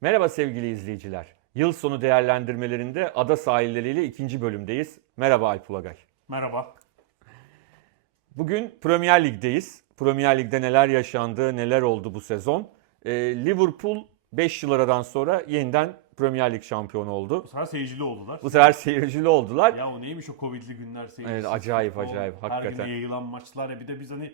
Merhaba sevgili izleyiciler. Yıl sonu değerlendirmelerinde ada sahilleriyle ikinci bölümdeyiz. Merhaba Alp Ulagay. Merhaba. Bugün Premier Lig'deyiz. Premier Lig'de neler yaşandı, neler oldu bu sezon. Ee, Liverpool 5 yıl aradan sonra yeniden Premier Lig şampiyonu oldu. Bu sefer seyircili oldular. Bu sefer seyircili oldular. Ya o neymiş o Covid'li günler seyircisi. Evet, acayip, acayip, Her hakikaten. gün yayılan maçlar. Ya bir de biz hani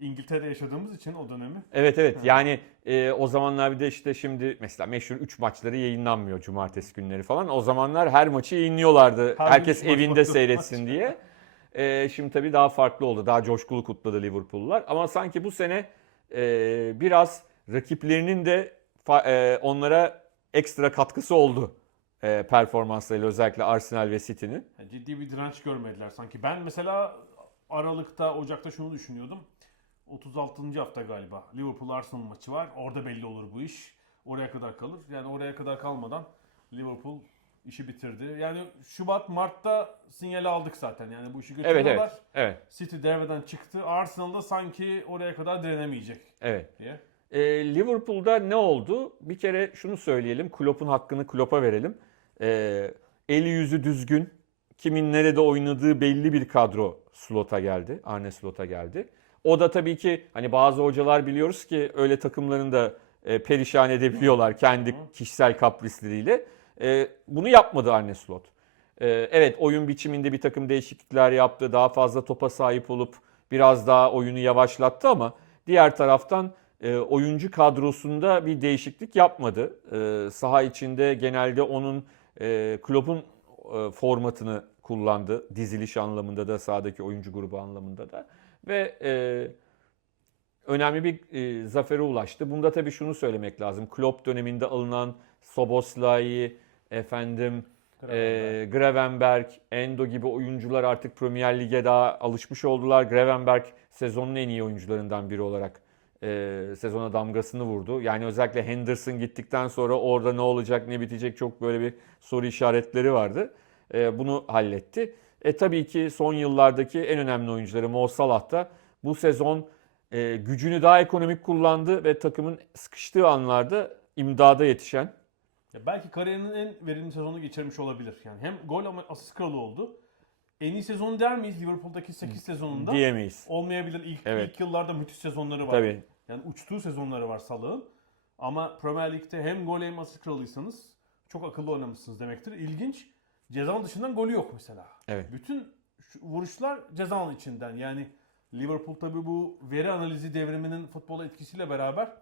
İngiltere'de yaşadığımız için o dönemi. Evet evet yani e, o zamanlar bir de işte şimdi mesela meşhur 3 maçları yayınlanmıyor cumartesi günleri falan. O zamanlar her maçı yayınlıyorlardı. Her Herkes maç evinde bakıyor seyretsin maç. diye. E, şimdi tabii daha farklı oldu. Daha coşkulu kutladı Liverpool'lular. Ama sanki bu sene e, biraz rakiplerinin de e, onlara ekstra katkısı oldu. E, performanslarıyla özellikle Arsenal ve City'nin. Ciddi bir direnç görmediler sanki. Ben mesela Aralık'ta, Ocak'ta şunu düşünüyordum. 36. hafta galiba. Liverpool Arsenal maçı var. Orada belli olur bu iş. Oraya kadar kalır. Yani oraya kadar kalmadan Liverpool işi bitirdi. Yani Şubat, Mart'ta sinyali aldık zaten. Yani bu işi Evet götürüyorlar. evet. Evet. City devreden çıktı. Arsenal'da sanki oraya kadar direnemeyecek Evet. diye. E, Liverpool'da ne oldu? Bir kere şunu söyleyelim. Klopp'un hakkını Klopp'a verelim. E, eli yüzü düzgün. Kimin nerede oynadığı belli bir kadro Slot'a geldi. Arne Slot'a geldi. O da tabii ki hani bazı hocalar biliyoruz ki öyle takımlarını da e, perişan edebiliyorlar kendi kişisel kaprisleriyle. E, bunu yapmadı Arne Slot. E, evet oyun biçiminde bir takım değişiklikler yaptı. Daha fazla topa sahip olup biraz daha oyunu yavaşlattı ama diğer taraftan e, oyuncu kadrosunda bir değişiklik yapmadı. E, saha içinde genelde onun e, Klopp'un e, formatını kullandı. Diziliş anlamında da sahadaki oyuncu grubu anlamında da. Ve e, önemli bir e, zafere ulaştı. Bunda tabii şunu söylemek lazım. Klopp döneminde alınan Soboslai, efendim e, Gravenberg, Endo gibi oyuncular artık Premier Lig'e daha alışmış oldular. Gravenberg sezonun en iyi oyuncularından biri olarak e, sezona damgasını vurdu. Yani özellikle Henderson gittikten sonra orada ne olacak ne bitecek çok böyle bir soru işaretleri vardı. E, bunu halletti. E tabii ki son yıllardaki en önemli oyuncuları Mo Salah da bu sezon e, gücünü daha ekonomik kullandı ve takımın sıkıştığı anlarda imdada yetişen Ya belki kariyerinin en verimli sezonu geçirmiş olabilir. Yani hem gol ama asist kralı oldu. En iyi sezonu der miyiz Liverpool'daki 8 sezonunda? diyemeyiz. Olmayabilir. İlk, Evet. ilk yıllarda müthiş sezonları var. Tabii. Yani uçtuğu sezonları var Salah'ın. Ama Premier Lig'de hem gol hem asist kralıysanız çok akıllı oynamışsınız demektir. İlginç. Cezanın dışından golü yok mesela. Evet. Bütün vuruşlar cezanın içinden. Yani Liverpool tabii bu veri analizi devriminin futbola etkisiyle beraber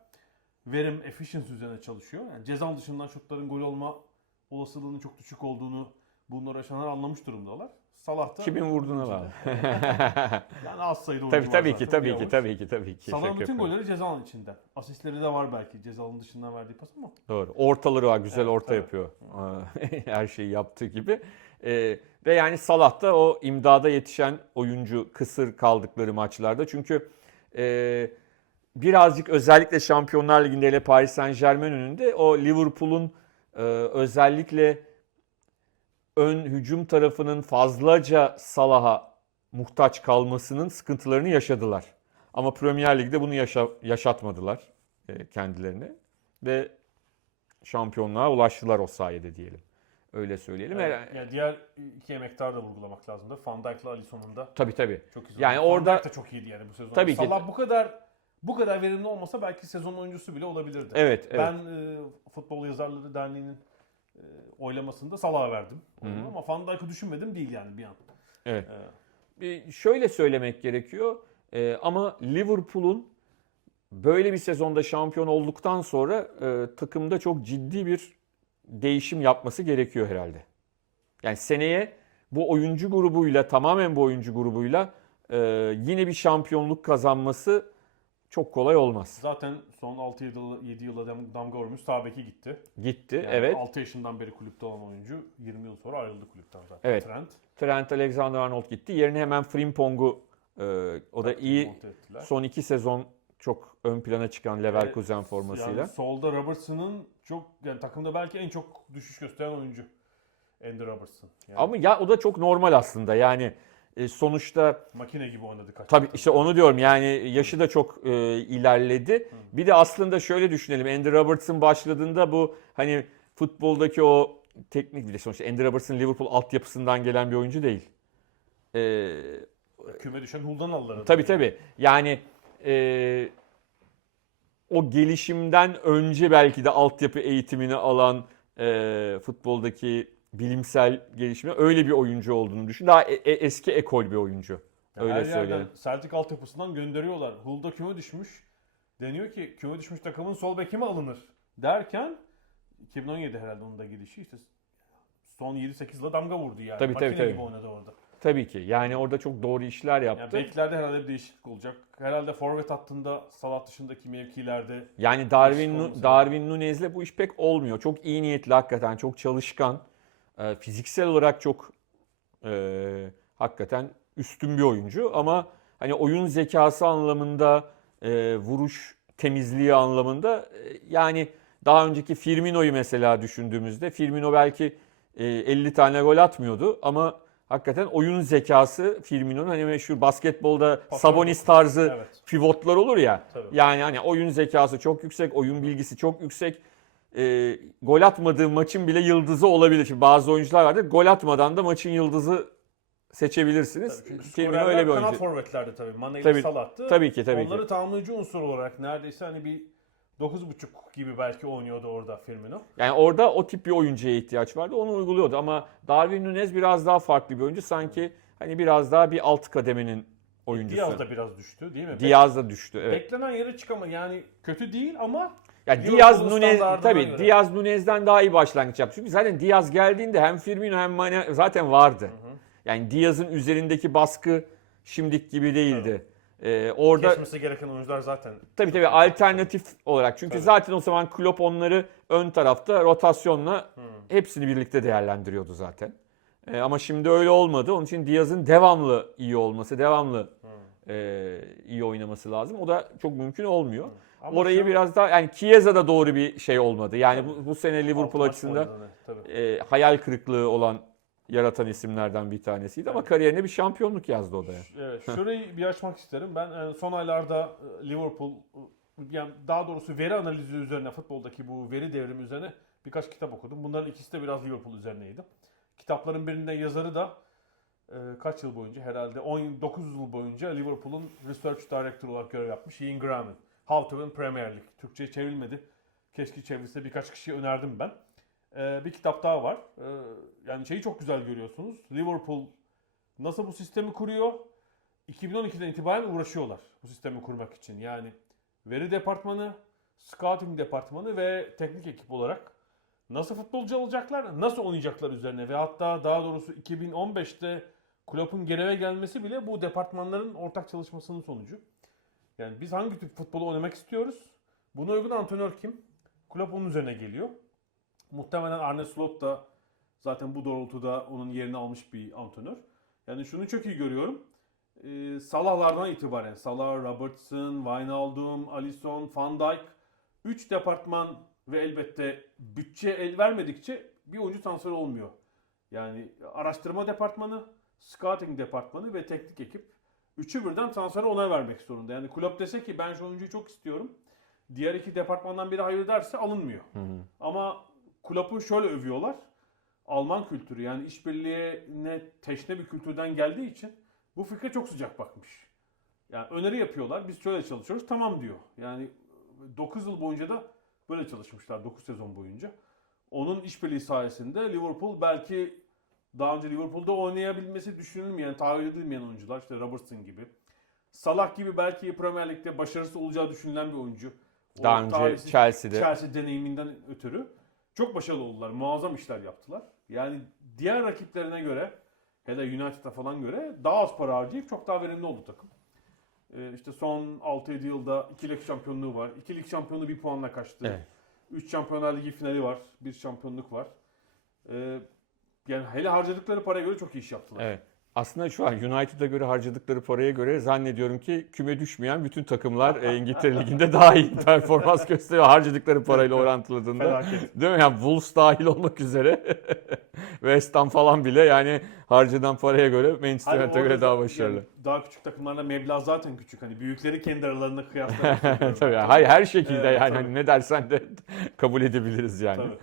verim, efficiency üzerine çalışıyor. Yani cezanın dışından şutların gol olma olasılığının çok düşük olduğunu bunlar yaşananlar anlamış durumdalar. Salah da Kimin vurduğuna bağlı. yani az sayıda oyuncu tabii var tabii ki zaten, tabii ki tabii ki tabii ki. Salah'ın Şaka bütün yapıyorum. golleri cezanın içinden. Asistleri de var belki cezanın dışından verdiği pas ama. Doğru. Ortaları var. Güzel Evet, orta tabii. yapıyor. Her şeyi yaptığı gibi. Ee, ve yani Salah da o imdada yetişen oyuncu kısır kaldıkları maçlarda. Çünkü e, birazcık özellikle Şampiyonlar Ligi'nde hele Paris Saint Germain önünde o Liverpool'un e, özellikle ön hücum tarafının fazlaca Salah'a muhtaç kalmasının sıkıntılarını yaşadılar. Ama Premier Lig'de bunu yaşa- yaşatmadılar e, kendilerine ve şampiyonluğa ulaştılar o sayede diyelim. Öyle söyleyelim. Evet, Her- yani diğer iki emektar da vurgulamak lazım da. Van Dijk'la Alisson'un da Tabii tabii. çok iyi. Yani Van orada- Dijk de çok iyiydi yani bu sezon. Tabii ki. Salah bu kadar bu kadar verimli olmasa belki sezon oyuncusu bile olabilirdi. Evet, evet. Ben e, Futbol Yazarları Derneği'nin e, oylamasında Salah'a verdim. Ama Van Dijk'ı düşünmedim değil yani bir an. Evet. E, Bir şöyle söylemek gerekiyor. Ee, ama Liverpool'un böyle bir sezonda şampiyon olduktan sonra e, takımda çok ciddi bir değişim yapması gerekiyor herhalde. Yani seneye bu oyuncu grubuyla tamamen bu oyuncu grubuyla e, yine bir şampiyonluk kazanması çok kolay olmaz. zaten son 6-7 yıla, 7 yıla dam- damga vurmuş. Sağ beki gitti. Gitti Yani evet. 6 yaşından beri kulüpte olan oyuncu 20 yıl sonra ayrıldı kulüpten zaten. Evet. Trent. Trent Alexander-Arnold gitti. Yerine hemen Frimpong'u e, o da iyi son iki sezon çok ön plana çıkan Leverkusen Evet, formasıyla. Yani solda Robertson'ın çok yani takımda belki en çok düşüş gösteren oyuncu. Andy Robertson. Yani Ama ya o da çok normal aslında. Yani e, sonuçta Makine gibi oynadı kaç. Tabii işte onu diyorum yani yaşı da çok e, ilerledi. Bir de aslında şöyle düşünelim. Andy Robertson başladığında bu hani futboldaki o teknik bir de sonuçta Andy Robertson Liverpool altyapısından gelen bir oyuncu değil. E, Küme düşen Huldan aldılar. tabii tabii. Yani e, o gelişimden önce belki de altyapı eğitimini alan e, futboldaki bilimsel gelişime öyle bir oyuncu olduğunu düşün. Daha e- e- eski ekol bir oyuncu. Yani Öyle her yerden söyleyelim. Celtic altyapısından gönderiyorlar. Hulda küme düşmüş. Deniyor ki küme düşmüş takımın sol beki mi alınır? Derken 2017 herhalde onun da gidişi işte son 7-8 yıla damga vurdu yani. Tabii, Makine tabii, tabii. gibi oynadı orada. Tabii ki. Yani orada çok doğru işler Yani yaptı. beklerde herhalde bir değişiklik olacak. Herhalde forvet hattında Salah dışındaki mevkilerde Yani Darwin Nu- olması Darwin Nunez'le bu iş pek olmuyor. Çok iyi niyetli hakikaten, çok çalışkan. Ee, fiziksel olarak çok e, hakikaten üstün bir oyuncu ama hani oyun zekası anlamında, e, vuruş temizliği anlamında e, yani daha önceki Firmino'yu mesela düşündüğümüzde Firmino belki e, 50 tane gol atmıyordu ama hakikaten oyun zekası Firmino'nun hani meşhur basketbolda Pasör Sabonis tarzı Evet. pivotlar olur ya. Tabii. Yani hani oyun zekası çok yüksek, oyun bilgisi çok yüksek. E, gol atmadığı maçın bile yıldızı olabilir. Şimdi bazı oyuncular vardır. Gol atmadan da maçın yıldızı seçebilirsiniz. Firmino öyle bir oyuncu. forvetlerdi tabii. Mane ile Salah'tı. tabii ki, tabii ki. Onları tamamlayıcı unsur olarak neredeyse hani bir 9.5 gibi belki oynuyordu orada Firmino. Yani orada o tip bir oyuncuya ihtiyaç vardı. Onu uyguluyordu ama Darwin Nunez biraz daha farklı bir oyuncu. Sanki hani biraz daha bir alt kademenin oyuncusu. Diaz da biraz düştü değil mi? Diaz da düştü. Evet. Beklenen yere çıkamadı. Yani kötü değil ama Ya Diaz Nunez tabii göre. Diaz Nunez'den daha iyi başlangıç yaptı. Çünkü zaten Diaz geldiğinde hem Firmino hem Mane zaten vardı. Yani Diaz'ın üzerindeki baskı şimdiki gibi değildi. Ee, orada kesmesi gereken oyuncular zaten tabii tabii alternatif olarak. Çünkü Tabii. zaten o zaman Klopp onları ön tarafta rotasyonla hepsini birlikte değerlendiriyordu zaten. Ee, ama şimdi öyle olmadı. Onun için Diaz'ın devamlı iyi olması, devamlı e, iyi oynaması lazım. O da çok mümkün olmuyor. Ama Orayı şu biraz daha yani Chiesa da doğru bir şey olmadı. Yani bu, bu sene Liverpool açısından e, hayal kırıklığı olan yaratan isimlerden bir tanesiydi ama kariyerine bir şampiyonluk yazdı o da. yani. Evet, şurayı bir açmak isterim. Ben e, son aylarda e, Liverpool, e, yani daha doğrusu veri analizi üzerine, futboldaki bu veri devrimi üzerine birkaç kitap okudum. Bunların ikisi de biraz Liverpool üzerineydi. Kitapların birinde yazarı da e, kaç yıl boyunca herhalde 19 yıl boyunca Liverpool'un Research Director olarak görev yapmış Ian Graham'ın. How to Win Premier League. Türkçe'ye çevrilmedi. Keşke çevrilse birkaç kişiye önerdim ben. E, bir kitap daha var. E, yani şeyi çok güzel görüyorsunuz. Liverpool nasıl bu sistemi kuruyor? 2012'den itibaren uğraşıyorlar bu sistemi kurmak için. Yani veri departmanı, scouting departmanı ve teknik ekip olarak nasıl futbolcu alacaklar, nasıl oynayacaklar üzerine ve hatta daha doğrusu 2015'te Klopp'un göreve gelmesi bile bu departmanların ortak çalışmasının sonucu. Yani biz hangi tip futbolu oynamak istiyoruz? Buna uygun antrenör kim? Klopp onun üzerine geliyor. Muhtemelen Arne Slot da zaten bu doğrultuda onun yerini almış bir antrenör. Yani şunu çok iyi görüyorum. Ee, Salah'lardan itibaren Salah, Robertson, Wijnaldum, Alisson, Van Dijk 3 departman ve elbette bütçe el vermedikçe bir oyuncu transferi olmuyor. Yani araştırma departmanı, scouting departmanı ve teknik ekip üçü birden transfere onay vermek zorunda. Yani kulüp dese ki ben şu oyuncuyu çok istiyorum. Diğer iki departmandan biri hayır derse alınmıyor. Ama kulüpü şöyle övüyorlar. Alman kültürü yani işbirliğine teşne bir kültürden geldiği için bu fikre çok sıcak bakmış. Yani öneri yapıyorlar. Biz şöyle çalışıyoruz. Tamam diyor. Yani 9 yıl boyunca da böyle çalışmışlar. 9 sezon boyunca. Onun işbirliği sayesinde Liverpool belki daha önce Liverpool'da oynayabilmesi düşünülmeyen, tahayyül edilmeyen oyuncular. işte Robertson gibi. Salah gibi belki Premier Lig'de başarısız olacağı düşünülen bir oyuncu. O Daha önce Chelsea'de Chelsea deneyiminden ötürü çok başarılı oldular. Muazzam işler yaptılar. Yani diğer rakiplerine göre hele United'a falan göre daha az para harcayıp çok daha verimli oldu takım. Ee, işte son 6-7 yılda 2 lig şampiyonluğu var. 2 lig şampiyonu bir puanla kaçtı. Evet. 3 Şampiyonlar Ligi finali var. Bir şampiyonluk var. Ee, yani hele harcadıkları paraya göre çok iyi iş yaptılar. Evet. Aslında şu an United'a göre harcadıkları paraya göre zannediyorum ki küme düşmeyen bütün takımlar e, İngiltere Ligi'nde daha iyi performans gösteriyor harcadıkları parayla orantıladığında. Felaket. Değil mi? Yani Wolves dahil olmak üzere West Ham falan bile yani harcanan paraya göre Manchester United'a göre daha yani başarılı. daha küçük takımlarla meblağ zaten küçük. Hani büyükleri kendi aralarında kıyasla. tabii yani her, her şekilde Evet, yani tabii. hani ne dersen de kabul edebiliriz yani. Tabii.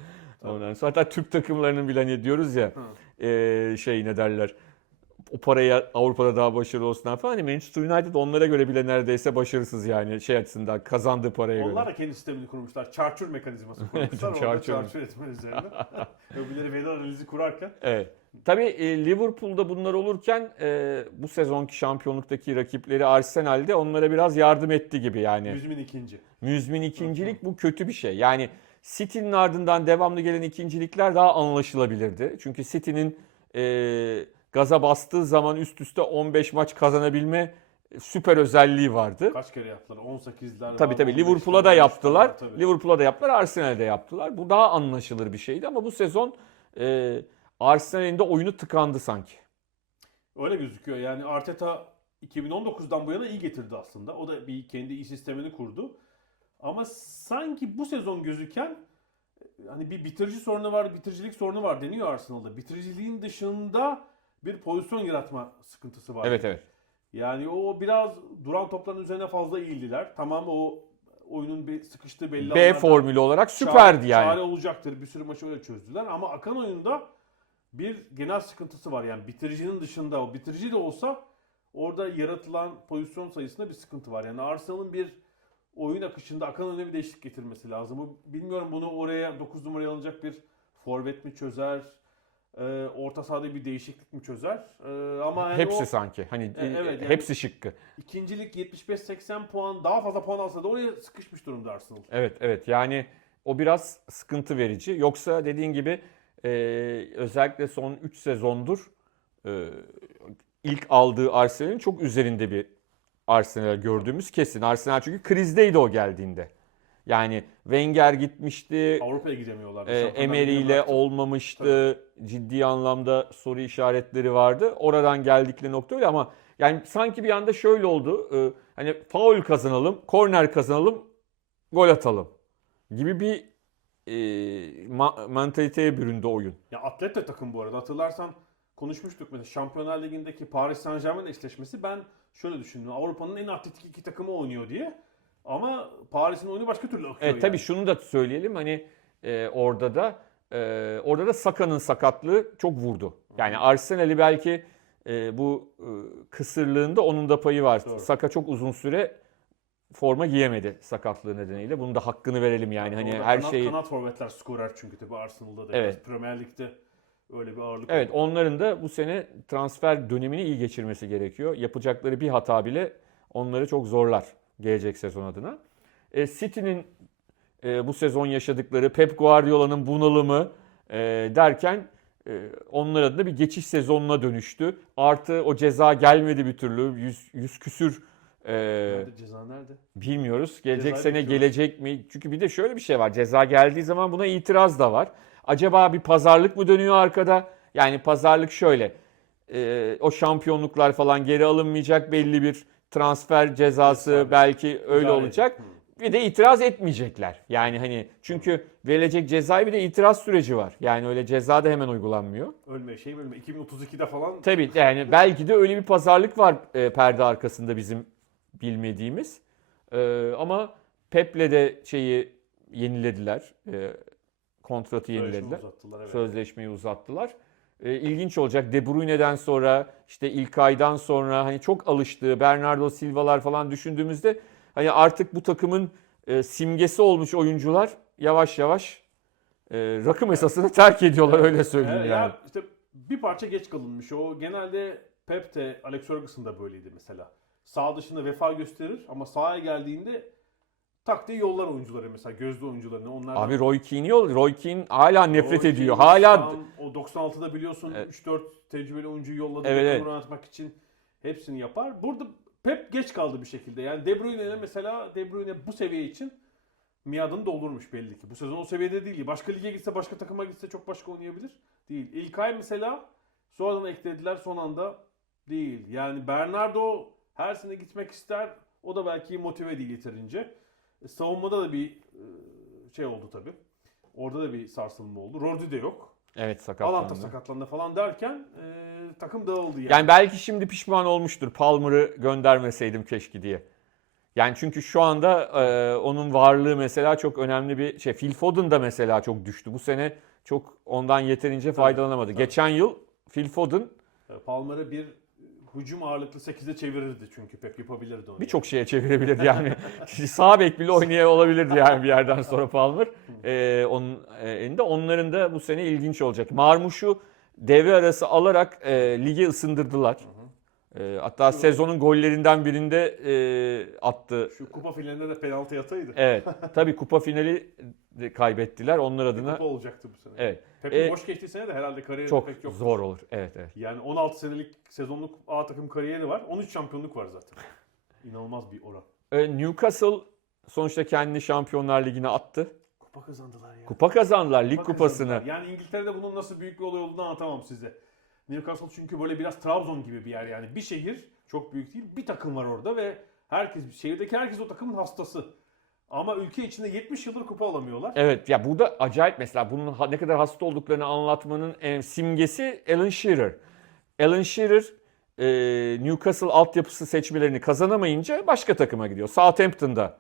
Ondan sonra hatta Türk takımlarının bile hani diyoruz ya eee, şey ne derler o paraya Avrupa'da daha başarılı olsunlar falan. Hani Manchester United onlara göre bile neredeyse başarısız yani şey açısından kazandığı paraya Onlar göre. da kendi sistemini kurmuşlar. Çarçur mekanizması kurmuşlar. Orada Çarçur. çarçur etme üzerine. Öbürleri veri analizi kurarken. Evet. Tabii e, Liverpool'da bunlar olurken e, bu sezonki şampiyonluktaki rakipleri Arsenal'de onlara biraz yardım etti gibi yani. Yüzümün ikinci. Müzmin ikincilik bu kötü bir şey. Yani City'nin ardından devamlı gelen ikincilikler daha anlaşılabilirdi. Çünkü City'nin e, gaza bastığı zaman üst üste 15 maç kazanabilme süper özelliği vardı. Kaç kere yaptılar? 18'ler. Tabii tabii 15'ler Liverpool'a da yaptılar. Liverpool'a da yaptılar, Arsenal'de yaptılar. Bu daha anlaşılır bir şeydi ama bu sezon e, Arsenal'in de oyunu tıkandı sanki. Öyle gözüküyor. Yani Arteta 2019'dan bu yana iyi getirdi aslında. O da bir kendi iyi sistemini kurdu. Ama sanki bu sezon gözüken hani bir bitirici sorunu var, bitiricilik sorunu var deniyor Arsenal'da. Bitiriciliğin dışında bir pozisyon yaratma sıkıntısı var. Evet evet. Yani o biraz duran topların üzerine fazla eğildiler. Tamam o oyunun bir sıkıştığı belli B formülü olarak çare- süperdi yani. Çare olacaktır. Bir sürü maçı öyle çözdüler. Ama akan oyunda bir genel sıkıntısı var. Yani bitiricinin dışında o bitirici de olsa orada yaratılan pozisyon sayısında bir sıkıntı var. Yani Arsenal'ın bir oyun akışında akan oyuna bir değişiklik getirmesi lazım. Bu, bilmiyorum bunu oraya 9 numaraya alınacak bir forvet mi çözer? e, orta sahada bir değişiklik mi çözer? E, ama yani Hepsi o sanki. Hani E, evet, yani- hepsi şıkkı. ikincilik 75-80 puan daha fazla puan alsa da oraya sıkışmış durumda Arsenal. Evet evet yani o biraz sıkıntı verici. Yoksa dediğin gibi e, özellikle son 3 sezondur e, ilk aldığı Arsenal'in çok üzerinde bir Arsenal gördüğümüz kesin. Arsenal çünkü krizdeydi o geldiğinde. Yani Wenger gitmişti. Avrupa'ya gidemiyorlar. E, Emery ile olmamıştı. Ciddi anlamda soru işaretleri vardı. Oradan geldikleri nokta öyle ama yani sanki bir anda şöyle oldu. E, hani faul kazanalım, korner kazanalım, gol atalım gibi bir e, ma- mantaliteye büründü oyun. Ya atlet de takım bu arada. Hatırlarsan konuşmuştuk mesela Şampiyonlar Ligi'ndeki Paris Saint Germain eşleşmesi ben şöyle düşündüm. Avrupa'nın en atletik iki takımı oynuyor diye. Ama Paris'in oyunu başka türlü akıyor Evet tabii yani. şunu da söyleyelim hani e, orada da e, orada da Saka'nın sakatlığı çok vurdu. Yani Arsenal'i belki e, bu e, kısırlığında onun da payı var. Doğru. Saka çok uzun süre forma giyemedi sakatlığı nedeniyle. Bunun da hakkını verelim yani hani Orada her kanat, şeyi. Kanat forvetler skorer çünkü tabii Arsenal'da da. Evet. Premier Lig'de öyle bir ağırlık Evet oldu. onların da bu sene transfer dönemini iyi geçirmesi gerekiyor. Yapacakları bir hata bile onları çok zorlar gelecek sezon adına. E, City'nin e, bu sezon yaşadıkları Pep Guardiola'nın bunalımı e, derken e, onlar adına bir geçiş sezonuna dönüştü. Artı o ceza gelmedi bir türlü. Yüz, yüz küsür e, Nerede ceza nerede? Bilmiyoruz. Gelecek Cezayı sene bekliyoruz. gelecek mi? Çünkü bir de şöyle bir şey var. Ceza geldiği zaman buna itiraz da var. Acaba bir pazarlık mı dönüyor arkada? Yani pazarlık şöyle. e, o şampiyonluklar falan geri alınmayacak. Belli bir transfer cezası Vesaire. belki öyle İdare olacak. Bir de itiraz etmeyecekler. Yani hani çünkü verilecek cezayı bir de itiraz süreci var. Yani öyle ceza da hemen uygulanmıyor. Ölme şey ölme. 2032'de falan Tabii yani belki de öyle bir pazarlık var e, perde arkasında bizim bilmediğimiz. E, ama Pep'le de şeyi yenilediler. E, kontratı sözleşme yenilediler. uzattılar. Evet. Sözleşmeyi uzattılar. E, ilginç olacak. De Bruyne'den sonra işte İlkay'dan sonra hani çok alıştığı Bernardo Silva'lar falan düşündüğümüzde hani artık bu takımın e, simgesi olmuş oyuncular yavaş yavaş e, rakım esasını terk ediyorlar öyle söyleyeyim yani. ya işte bir parça geç kalınmış. O genelde Pep de Alex Ferguson da böyleydi mesela. Sağ dışında vefa gösterir ama sahaya geldiğinde tak diye yollar oyuncuları mesela gözlü oyuncularını. Onlardan Abi Roy Keane yol. Roy Keane hala nefret Roy ediyor. Keane, Hala o 96'da biliyorsun Evet. 3-4 tecrübeli oyuncuyu yolladı. Evet, Evet, oynatmak için hepsini yapar. Burada Pep geç kaldı bir şekilde. Yani De Bruyne'yle mesela De Bruyne bu seviye için miadını doldurmuş belli ki. Bu sezon o seviyede değil. Başka lige gitse, başka takıma gitse çok başka oynayabilir. Değil. İlkay mesela sonradan eklediler son anda Değil. Yani Bernardo her sene gitmek ister. O da belki motive değil yeterince. E, savunmada da bir e, şey oldu tabii. Orada da bir sarsılma oldu. Rodri de yok. Evet Alanta sakatlandı. sakatlandı falan derken e, takım dağıldı yani. Yani belki şimdi pişman olmuştur Palmer'ı göndermeseydim keşke diye. Yani çünkü şu anda e, onun varlığı mesela çok önemli bir şey. Phil Foden da mesela çok düştü. Bu sene çok ondan yeterince faydalanamadı. tabii. Geçen yıl Phil Foden E, Palmer'ı bir hücum ağırlıklı 8'e çevirirdi çünkü Pep yapabilirdi onu. birçok şeye çevirebilirdi yani. Sağ bek bile oynaya olabilirdi yani bir yerden sonra Palmer. E, onun e, elinde. Onların da bu sene ilginç olacak. Marmuş'u devre arası alarak e, ligi ısındırdılar. E, hatta Şu- sezonun gollerinden birinde e, attı. Şu kupa finalinde de penaltı yataydı. Evet. Tabii kupa finali de kaybettiler onlar adına. kupa olacaktı bu sene. Evet. Pep'in E, boş geçtiği sene de herhalde kariyerinde Çok pek yok. zor olur. Evet evet. Yani 16 senelik sezonluk A takım kariyeri var. 13 şampiyonluk var zaten. İnanılmaz bir oran. E, Newcastle sonuçta kendini Şampiyonlar Ligi'ne attı. Kupa kazandılar ya. Kupa kazandılar lig Kupa kupasını. kazandılar. Yani İngiltere'de bunun nasıl büyük bir olay olduğunu anlatamam size. Newcastle çünkü böyle biraz Trabzon gibi bir yer yani. Bir şehir çok büyük değil. Bir takım var orada ve herkes şehirdeki herkes o takımın hastası. Ama ülke içinde 70 yıldır kupa alamıyorlar. Evet ya burada acayip mesela bunun ne kadar hasta olduklarını anlatmanın en simgesi Alan Shearer. Alan Shearer e, Newcastle altyapısı seçmelerini kazanamayınca başka takıma gidiyor. Southampton'da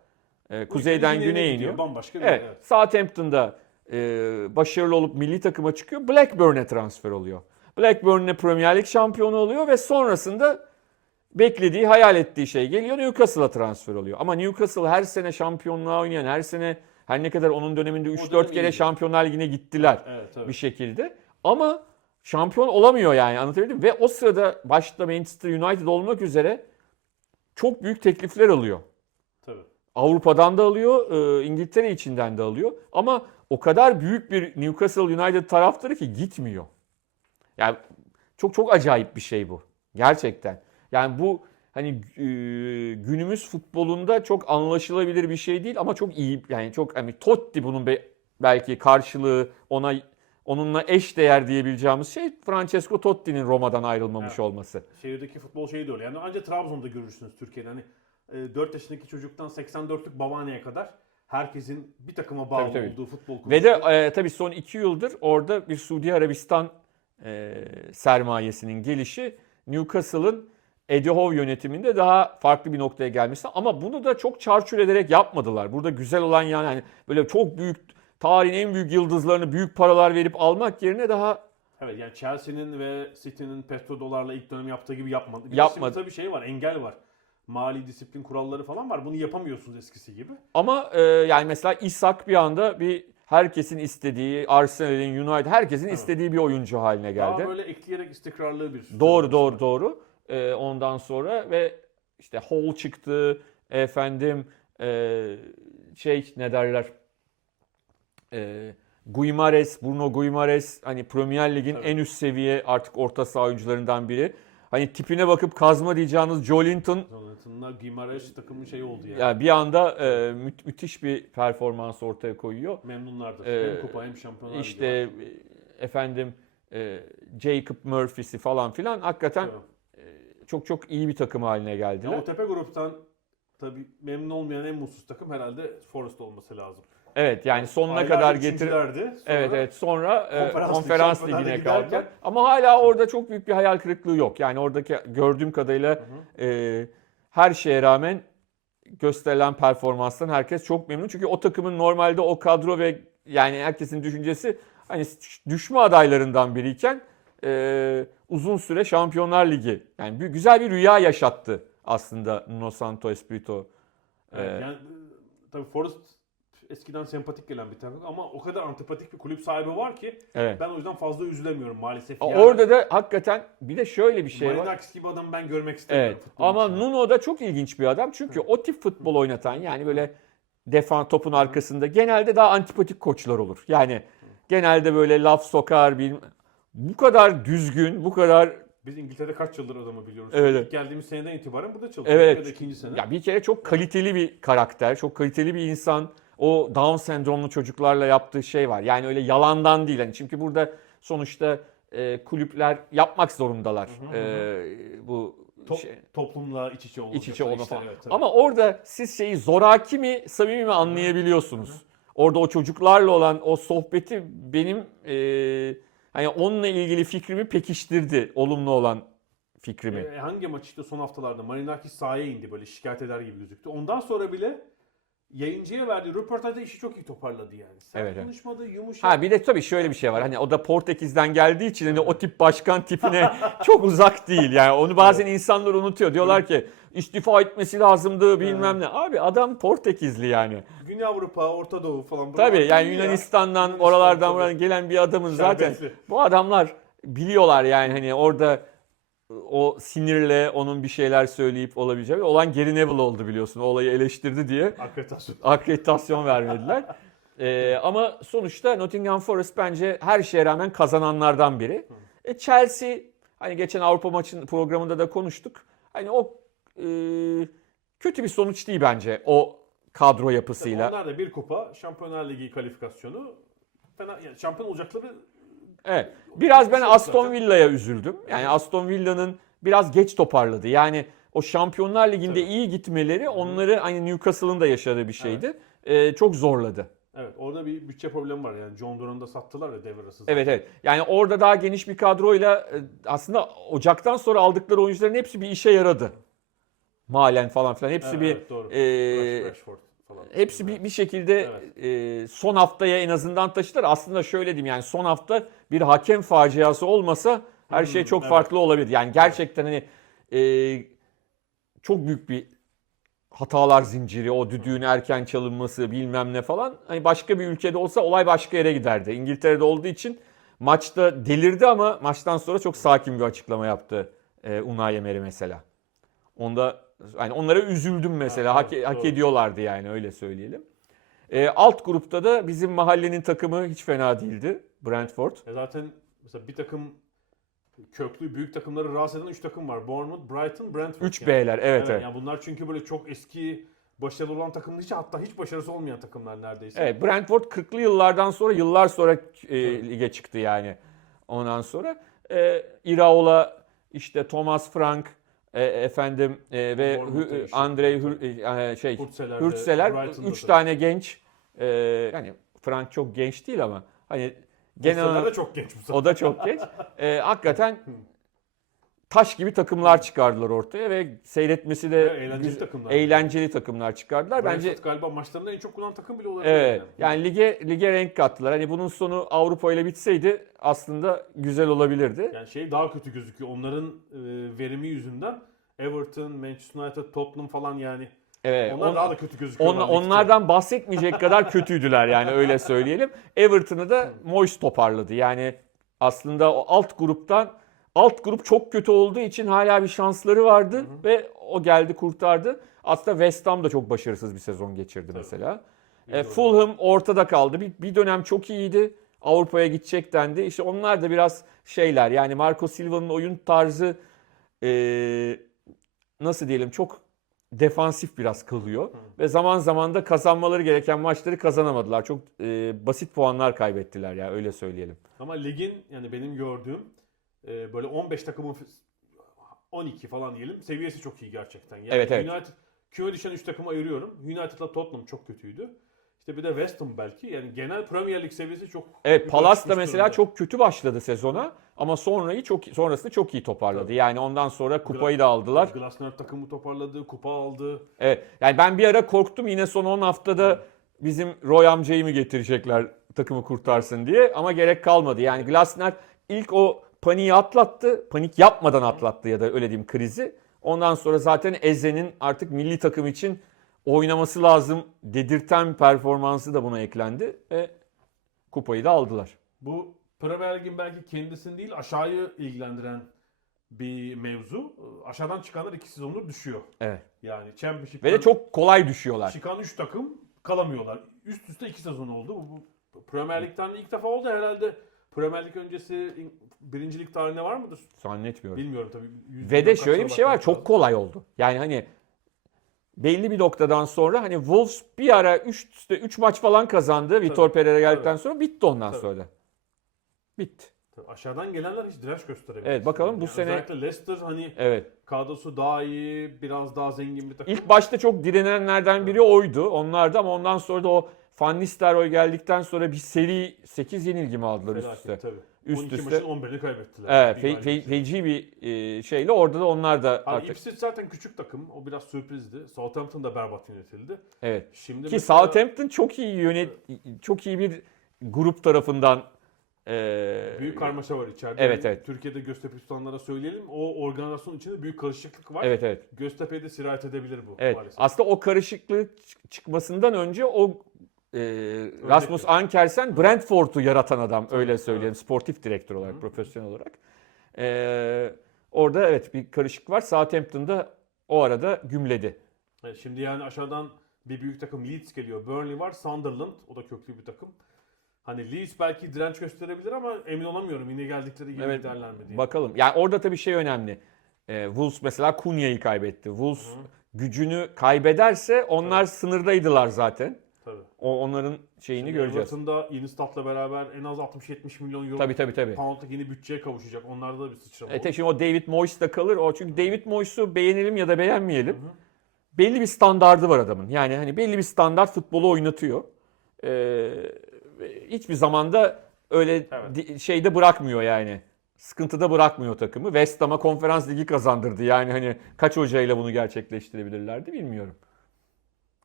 e, kuzeyden güneye gidiyor, iniyor. Bambaşka bir Evet, evet. Southampton'da e, başarılı olup milli takıma çıkıyor. Blackburn'e transfer oluyor. Blackburn'e Premier Lig şampiyonu oluyor ve sonrasında beklediği, hayal ettiği şey geliyor Newcastle'a transfer oluyor. Ama Newcastle her sene şampiyonluğa oynayan, her sene her ne kadar onun döneminde 3-4 dönem kere iyiydi. Şampiyonlar Ligi'ne gittiler Evet, bir şekilde. Ama şampiyon olamıyor yani anlatabildim? Ve o sırada başta Manchester United olmak üzere çok büyük teklifler alıyor. tabii. Avrupa'dan da alıyor, e, İngiltere içinden de alıyor. Ama o kadar büyük bir Newcastle United taraftarı ki gitmiyor. Yani çok çok acayip bir şey bu. Gerçekten. Yani bu hani e, günümüz futbolunda çok anlaşılabilir bir şey değil ama çok iyi yani çok hani Totti bunun be- belki karşılığı ona onunla eş değer diyebileceğimiz şey Francesco Totti'nin Roma'dan ayrılmamış Evet. olması. Şehirdeki futbol şeyi de öyle. Yani ancak Trabzon'da görürsünüz Türkiye'de. Hani 4 yaşındaki çocuktan 84'lük babaanneye kadar herkesin bir takıma bağlı Tabii, tabii. olduğu futbol kulübü. Ve de e, tabii son iki yıldır orada bir Suudi Arabistan e, sermayesinin gelişi Newcastle'ın Eddie Howe yönetiminde daha farklı bir noktaya gelmesi. Ama bunu da çok çarçur ederek yapmadılar. Burada güzel olan yani hani böyle çok büyük tarihin en büyük yıldızlarını büyük paralar verip almak yerine daha Evet yani Chelsea'nin ve City'nin petrodolarla ilk dönem yaptığı gibi yapmadı. Bir Yapmadı. tabii şey var, engel var. Mali disiplin kuralları falan var. Bunu yapamıyorsunuz eskisi gibi. ama e, yani mesela Isak bir anda bir herkesin istediği Arsenal'in United herkesin Evet. istediği bir oyuncu haline geldi. Daha böyle ekleyerek istikrarlı bir... Doğru doğru doğru. Ee, ondan sonra ve işte Hall çıktı efendim e, şey ne derler e, Guimares, Bruno Guimares hani Premier Lig'in Tabii. en üst seviye artık orta saha oyuncularından biri. Hani tipine bakıp kazma diyeceğiniz Jolinton Jonathan'la Gimareş takımın şey oldu yani. ya bir anda e, mü- müthiş bir performans ortaya koyuyor. Memnunlardır. Ee, hem kupa hem şampiyonlar İşte e, efendim e, Jacob Murphy'si falan filan hakikaten Tabii. çok çok iyi bir takım haline Ya geldiler. o tepe gruptan tabii memnun olmayan en mutsuz takım herhalde Forest olması lazım. Evet yani sonuna Aylarca kadar getir. Sonra Evet evet sonra e, Konferans konferans, ligine derken- Ama hala orada çok büyük bir hayal kırıklığı yok. Yani oradaki gördüğüm kadarıyla e, her şeye rağmen gösterilen performanstan herkes çok memnun. Çünkü o takımın normalde o kadro ve yani herkesin düşüncesi hani düşme adaylarından biriyken e, uzun süre Şampiyonlar Ligi yani bir, güzel bir rüya yaşattı aslında Nuno Santo Espirito. Evet, Ee, yani tabii Forest eskiden sempatik gelen bir takım ama o kadar antipatik bir kulüp sahibi var ki Evet. ben o yüzden fazla üzülemiyorum maalesef. Orada da hakikaten bir de şöyle bir şey var. Marinakis gibi adam ben görmek istemiyorum. Evet. Ama içinde. Nuno da çok ilginç bir adam. Çünkü o tip futbol oynatan yani böyle defan topun arkasında genelde daha antipatik koçlar olur. Yani genelde böyle laf sokar bilmem. Bu kadar düzgün, bu kadar Biz İngiltere'de kaç yıldır adamı biliyoruz. Evet. İlk geldiğimiz seneden itibaren burada çalışıyoruz. Evet. Ya da ikinci sene. ya bir kere çok kaliteli bir karakter, çok kaliteli bir insan. O Down sendromlu çocuklarla yaptığı şey var. Yani öyle yalandan değil. Yani çünkü burada sonuçta e, kulüpler yapmak zorundalar. Hı hı hı. E, bu To- şey, toplumla iç içe olmak. iç içe olma falan. Evet. Ama orada siz şeyi zoraki mi, samimi mi anlayabiliyorsunuz. Orada o çocuklarla olan o sohbeti benim e, hani onunla ilgili fikrimi pekiştirdi. Olumlu olan fikrimi. E, hangi maç işte son haftalarda Marinakis sahaya indi böyle şikayet eder gibi gözüktü. Ondan sonra bile yayıncıya verdiği röportajda işi çok iyi toparladı yani. Sert Evet, evet. konuşmadı, yumuşak. Ha bir de tabii şöyle bir şey var. Hani o da Portekiz'den geldiği için hani o tip başkan tipine çok uzak değil. Yani onu bazen insanlar unutuyor. Diyorlar ki istifa etmesi lazımdı bilmem ne. Abi adam Portekizli yani. Güney Avrupa, Orta Doğu falan. buralar Tabii yani değil ya. Yunanistan'dan Yunanistan oralardan tabii. buradan gelen bir adamın zaten Şerbetli. bu adamlar biliyorlar yani hani orada o sinirle onun bir şeyler söyleyip olabileceği olan Gary Neville oldu biliyorsun. O olayı eleştirdi diye Akreditasyon. akreditasyon vermediler. Ee, ama sonuçta Nottingham Forest bence her şeye rağmen kazananlardan biri. E, Chelsea hani geçen Avrupa maçın programında da konuştuk. Hani o e, kötü bir sonuç değil bence o kadro yapısıyla. Onlar da bir kupa, Şampiyonlar Ligi kalifikasyonu. Fena, yani şampiyon olacakları Evet. Biraz ben Aston. Villa'ya üzüldüm. Yani Aston Villa'nın biraz geç toparladı. Yani o Şampiyonlar Ligi'nde Tabii. iyi gitmeleri onları hani Newcastle'ın da yaşadığı bir şeydi. Ee, çok zorladı. Evet orada bir bütçe problemi var yani John Duran'ı da sattılar ya devre arası. Evet evet. Yani orada daha geniş bir kadroyla aslında Ocak'tan sonra aldıkları oyuncuların hepsi bir işe yaradı. Malen falan filan hepsi Evet, bir evet, doğru. e, Rash- Rashford falan. hepsi bir, bir şekilde e, son haftaya en azından taşıdılar. Aslında şöyle diyeyim yani son hafta bir hakem faciası olmasa her şey Hmm, çok evet. farklı olabilir. Yani gerçekten hani e, çok büyük bir hatalar zinciri, o düdüğün erken çalınması bilmem ne falan. Hani başka bir ülkede olsa olay başka yere giderdi. İngiltere'de olduğu için maçta delirdi ama maçtan sonra çok sakin bir açıklama yaptı e, Unai Emery mesela. Onda yani onlara üzüldüm mesela. Ha, hak, evet, hak doğru. ediyorlardı yani öyle söyleyelim. E, alt grupta da bizim mahallenin takımı hiç fena değildi. Brentford. E zaten mesela bir takım köklü büyük takımları rahatsız eden 3 takım var. Bournemouth, Brighton, Brentford. 3 yani. B'ler evet evet. Yani bunlar çünkü böyle çok eski başarılı olan takımlar hiç hatta hiç başarısı olmayan takımlar neredeyse. Evet Brentford 40'lı yıllardan sonra yıllar sonra e, lige çıktı yani. Ondan sonra e, Iraola işte Thomas Frank e, efendim e, ve Hü-. Andrei Hür- e, şey Hurtseler'de, Hürtseler Brighton'da 3 da. tane genç e, yani Frank çok genç değil ama hani genel olarak çok genç bu sefer. o da çok genç. E, hakikaten taş gibi takımlar çıkardılar ortaya ve seyretmesi de Evet, eğlenceli güzel- takımlar. eğlenceli takımlar çıkardılar. Bence Bence galiba maçlarında en çok kullanan takım bile olabilir. Evet. Yani lige lige renk kattılar. Hani bunun sonu Avrupa ile bitseydi aslında güzel olabilirdi. Yani şey daha kötü gözüküyor. Onların e, verimi yüzünden Everton, Manchester United, Tottenham falan yani. Evet. Onlar on- daha da kötü gözüküyor. on- onlardan bahsetmeyecek kadar kötüydüler yani öyle söyleyelim. Everton'ı da Moyes toparladı. Yani aslında o alt gruptan alt grup çok kötü olduğu için hala bir şansları vardı ve o geldi kurtardı. Aslında West Ham da çok başarısız bir sezon geçirdi mesela. E, Fulham ortada kaldı. Bir, bir dönem çok iyiydi. Avrupa'ya gidecek dendi. İşte onlar da biraz şeyler yani Marco Silva'nın oyun tarzı e, nasıl diyelim çok defansif biraz kılıyor. Ve zaman zaman da kazanmaları gereken maçları kazanamadılar. Çok e, basit puanlar kaybettiler ya öyle söyleyelim. Ama ligin yani benim gördüğüm e, böyle 15 takımın f- 12 falan diyelim seviyesi çok iyi gerçekten. Yani Evet, evet. United küme düşen 3 takıma ayırıyorum. United'la Tottenham çok kötüydü. İşte bir de West Ham belki. Yani genel Premier Lig seviyesi çok Evet Palace da mesela durumda. çok kötü başladı sezona ama sonrayı çok sonrasında çok iyi toparladı. Yani ondan sonra kupayı da aldılar. Glasner takımı toparladı, kupa aldı. Evet. Yani ben bir ara korktum yine son 10 haftada bizim Roy amcayı mı getirecekler takımı kurtarsın diye ama gerek kalmadı. Yani Glasner ilk o paniği atlattı. Panik yapmadan atlattı ya da öyle diyeyim krizi. Ondan sonra zaten Eze'nin artık milli takım için oynaması lazım dedirten performansı da buna eklendi ve kupayı da aldılar. Bu Premier Lig'in belki kendisini değil aşağıyı ilgilendiren bir mevzu. Aşağıdan çıkanlar iki sezondur düşüyor. Evet. Yani Championship Ve de çok kolay düşüyorlar. çıkan 3 takım kalamıyorlar. Üst üste 2 sezon oldu. Bu, bu Premier Lig'den ilk defa oldu herhalde. Premier Lig öncesi birincilik tarihinde var mıdır? Zannetmiyorum. Bilmiyorum tabii. Ve de şöyle bir şey var. Çok kolay oldu. Yani hani belli bir noktadan sonra hani Wolves bir ara üst üste 3 maç falan kazandı. Vitor Pereira geldikten Tabii. sonra bitti ondan Tabii. sonra da. Bitti. Tabii Aşağıdan gelenler hiç direnç gösteremiyor. Evet, bakalım bu sene- Özellikle Leicester hani Evet. kadrosu daha iyi, biraz daha zengin bir takım. İlk başta çok direnenlerden biri oydu. Onlardı ama ondan sonra da o Van Nistelrooy geldikten sonra bir seri 8 yenilgi mi aldılar üst Felaket, üste? Tabii. Üst 12 üste. maçın 11'ini kaybettiler. Evet, fe- fe- feci bir e, şeyle orada da onlar da Hani artık Ipswich zaten küçük takım. O biraz sürprizdi. Southampton da berbat yönetildi. evet. Şimdi Ki mesela- Southampton çok iyi yönet çok iyi bir grup tarafından e, Büyük karmaşa var içeride. Evet, evet. Türkiye'de Göztepe tutanlara söyleyelim. O organizasyon içinde büyük karışıklık var. Evet evet. Göztepe'ye de sirayet edebilir bu Evet. maalesef. Aslında o karışıklık çık- çıkmasından önce o e, Rasmus Ankersen Brentford'u yaratan adam öyle söyleyelim. Sportif direktör olarak, Hı profesyonel olarak. E, orada evet bir karışık var. Southampton'da o arada gümledi. Evet, şimdi yani aşağıdan bir büyük takım Leeds geliyor. Burnley var. Sunderland. O da köklü bir takım. Hani Leeds belki direnç gösterebilir ama emin olamıyorum. Yine geldikleri gibi Evet, giderler mi diye. Bakalım. Yani orada tabii şey önemli. E, Wolves mesela Kunya'yı kaybetti. Wolves Hı. gücünü kaybederse onlar sınırdaydılar zaten. Tabii. O onların şeyini Şimdi göreceğiz. Everton'da yeni statla beraber en az 60-70 milyon euro Tabii tabii tabii. poundluk yeni bütçeye kavuşacak. Onlarda da bir sıçrama E, olur. şimdi o David Moyes da kalır. O çünkü David Moyes'u beğenelim ya da beğenmeyelim. Hı hı. belli bir standardı var adamın. Yani hani belli bir standart futbolu oynatıyor. Ee, hiçbir zamanda öyle Evet. şeyde bırakmıyor yani. Sıkıntıda bırakmıyor takımı. West Ham'a konferans ligi kazandırdı. Yani hani kaç hocayla bunu gerçekleştirebilirlerdi bilmiyorum.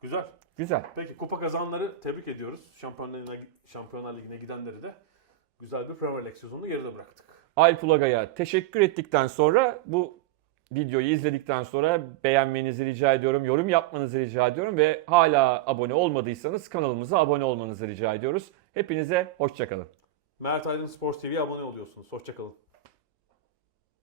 Güzel. Güzel. Peki kupa kazanları tebrik ediyoruz. Şampiyonlar Ligi'ne, Şampiyonlar Ligi'ne gidenleri de güzel bir Premier League sezonunu geride bıraktık. Alp Ulagay'a teşekkür ettikten sonra bu videoyu izledikten sonra beğenmenizi rica ediyorum. Yorum yapmanızı rica ediyorum ve hala abone olmadıysanız kanalımıza abone olmanızı rica ediyoruz. Hepinize hoşçakalın. Mert Aydın Sports TV'ye abone oluyorsunuz. Hoşçakalın.